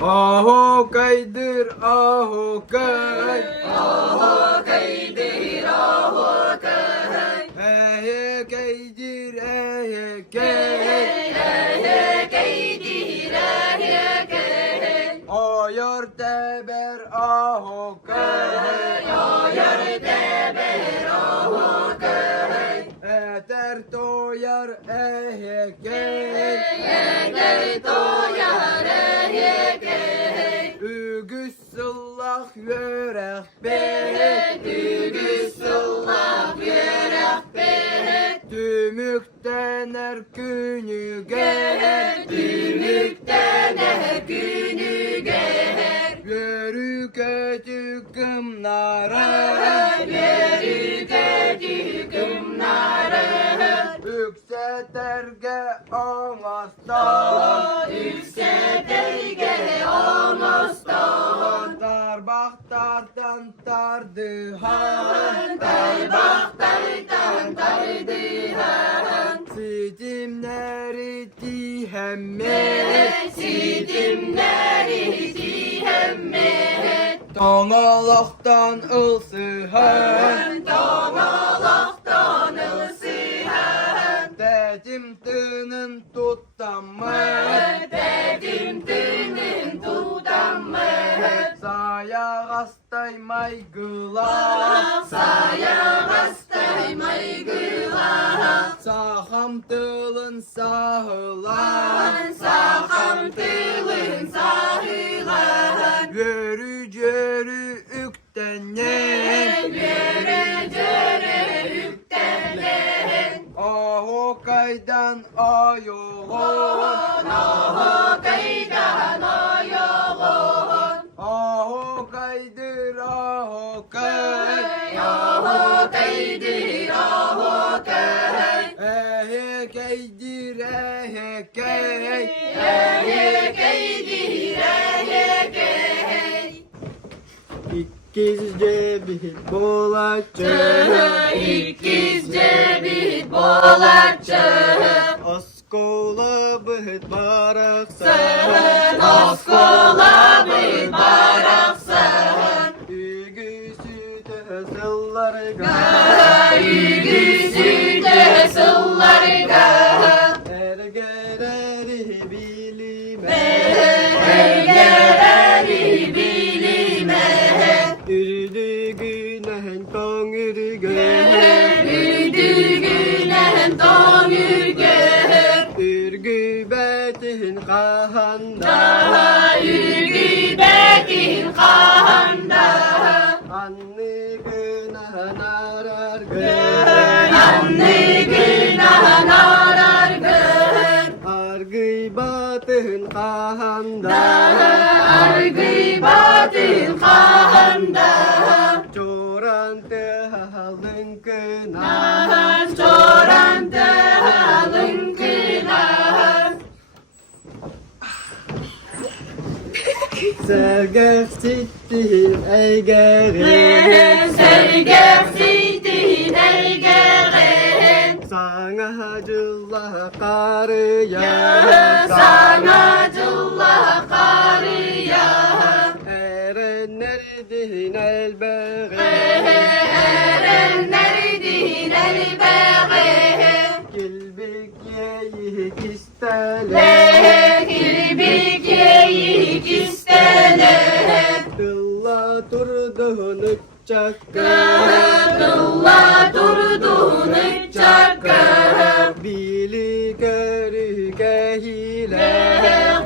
Aho kaydır aho kay. Aho kaydır aho kay. Ehe kaydır ehe kay. Ehe kaydır ehe kay. Ayar teber aho kay. Ayar teber aho kay. Eter toyar ehe kay. Eter toyar ehe kay. Ügüs sıllah yörek bey. Ügüs sıllah yörek bey. Tümükten er günü gel. Tümükten er günü gel. Yörüke tüküm nara. Yörüke tüküm nara. Yükseterge ağastan. Yükseterge ağastan. Darbaktardan tardıhan. Darbaktardan tardıhan. Sidimleri dihemmet. Sidimleri dihemmet. Donalaktan ılsıhan. Donalaktan ılsıhan. Dedim tının tutammet. Dedim tının tutammet. Saya hastay gıla. Saya hastay maygıla. Saham tılın sahılan. Saham tılın sahılan. Yörü yörü üktenen. Yürü yürü yüklenlen. Aho kaydan ayoğun. Aho kaydan ayoğun. Aho kaydır aho kay. Aho kaydır aho kay. Ehe kaydır ehe kay. Ehe kaydır ehe kay. İkizce bir bolacak. İkizce bir bolacak. Askola bıhıt baraksa. Askola bir baraksan. Ügüsü de sıllarga. Yüzü de sıllarga. Ergeleri bilime. Ergeleri bilime. Ürdü günen ton ürgü. Üdügülen don ürgür. Ürgü betin kahanda. Daha ürgübetin kahanda. Anne günahan arar Anne günahın arar gör. Argı batın kahanda. Argıbatın kahanda. Çoran tehalın kına. Çoran tehalın kınar. Sergef sittin eygeri. Sergefsitin elgeren. Sana hacıllah karıya. Sana cıllah karıya. Erenlerden elbere. Erenlerdin elbere. Kilbik yeyik istele. Kilbik yeyik istele. Kılla turdun uçakka. Kılla durdun çakka. Bili görü gehile.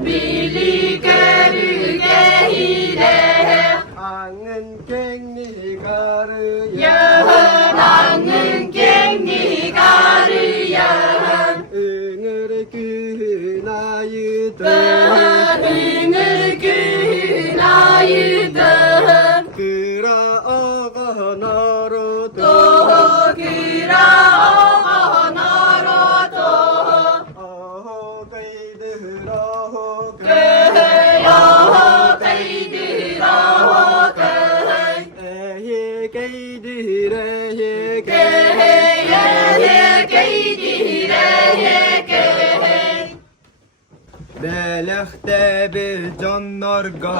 Bili görü gehile. Angın kendi karıya. Yağınanın kendi karıyan. Öngür günayıdır. Ünür günayıdır. Kıra ağa narodu. Doğu kıra oğan arodu. Aho kaydır aho Köy aho kaydır Belekte bir canlarga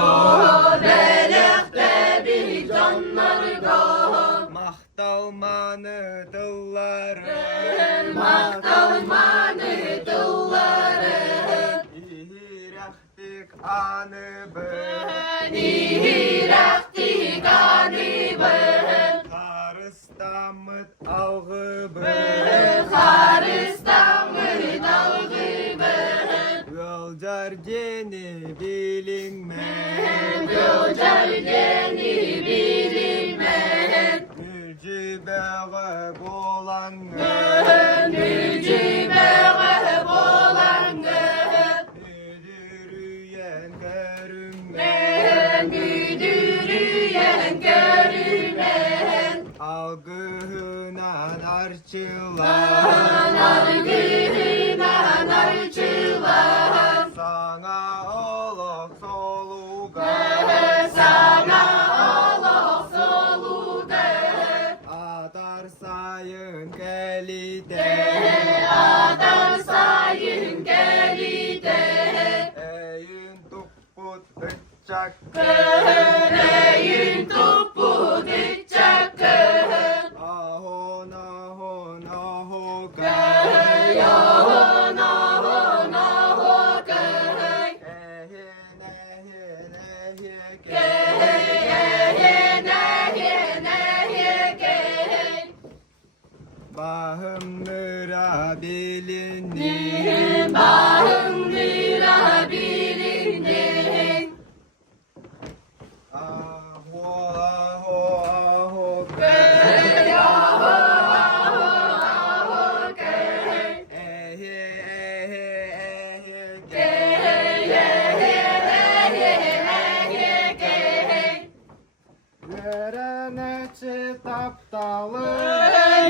Belekte bir canlarga Mahtalmanı dılları Mahtalmanı dılları İhirektik anı ben Nihirektik anı ben Karıstamıt algı ben Karistamı dalgı ben Yolcar geni bilinme Gölcer yeni bilinmeyen Mücibeğe bolan Mücibeğe bolanı Müdürüyen görünme Müdürüyen görünmeyen Algıhına narçılar Nargıhına narçılar Sana olok soluga Sana olok soluda Adar sayın gelide Adar sayın gelide Eyin tukput ıçak Köyün topu dikçakın Ahon ahon aho Yahon ahon aho köy Ehin ehin ehin Köy ehin ehin ehin köy Bahım nıra bilinir Bahım lira bilindin Aho aho aho Köy aho aho aho köy Ehi ehi ehi Köy ehin ehin ehin köy Yerene çıtaptalı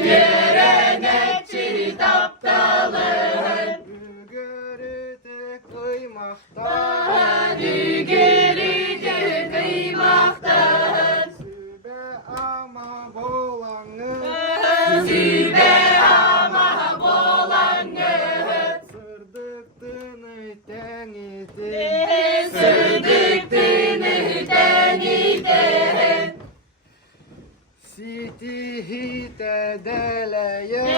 Yerene çitaptalın Gürütü kıymakta Dügürüdü kıymaktan Sübe ama bolanı Sübe ama bolanı Sırdıktını tenidi Sırdıktını deniden Sitihi dedeleyen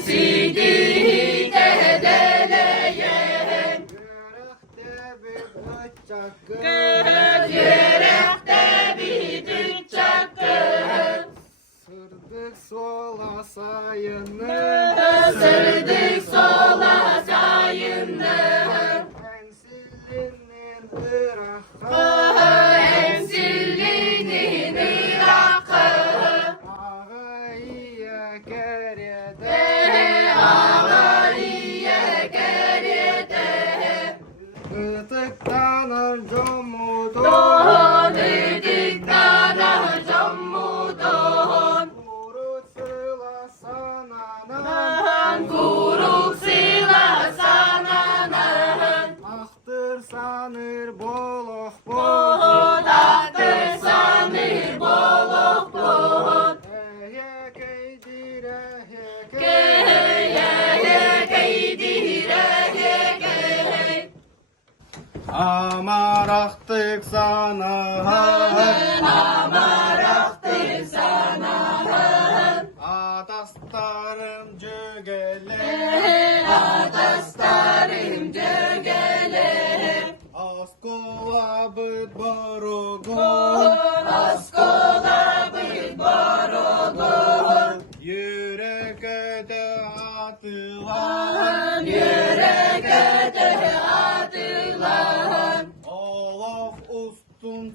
Sidihi dedeleyen Yürekte bir bıçakı Yürekte bir çakın Sırdık sola sayını Sırdık sola sayınım Ensillinin ırakı Ensillinin Irak'ı Ağayya geride Ağaliye geride Gıtıktanır comudu Doğun edikten camudun Kurut sıla sanana Kuruk sila sananan Ahtır sanır bolok bol Boğdaktır sanır boluk boğun Ehye keydire heke Keye keydire keye Amaraktık sana Amaraktır sana Adastarım cügele Adastarım cögele Askova bıt barogo Askola bir barogun Yürek öde atılan Yürek öte atılan Olaf ustun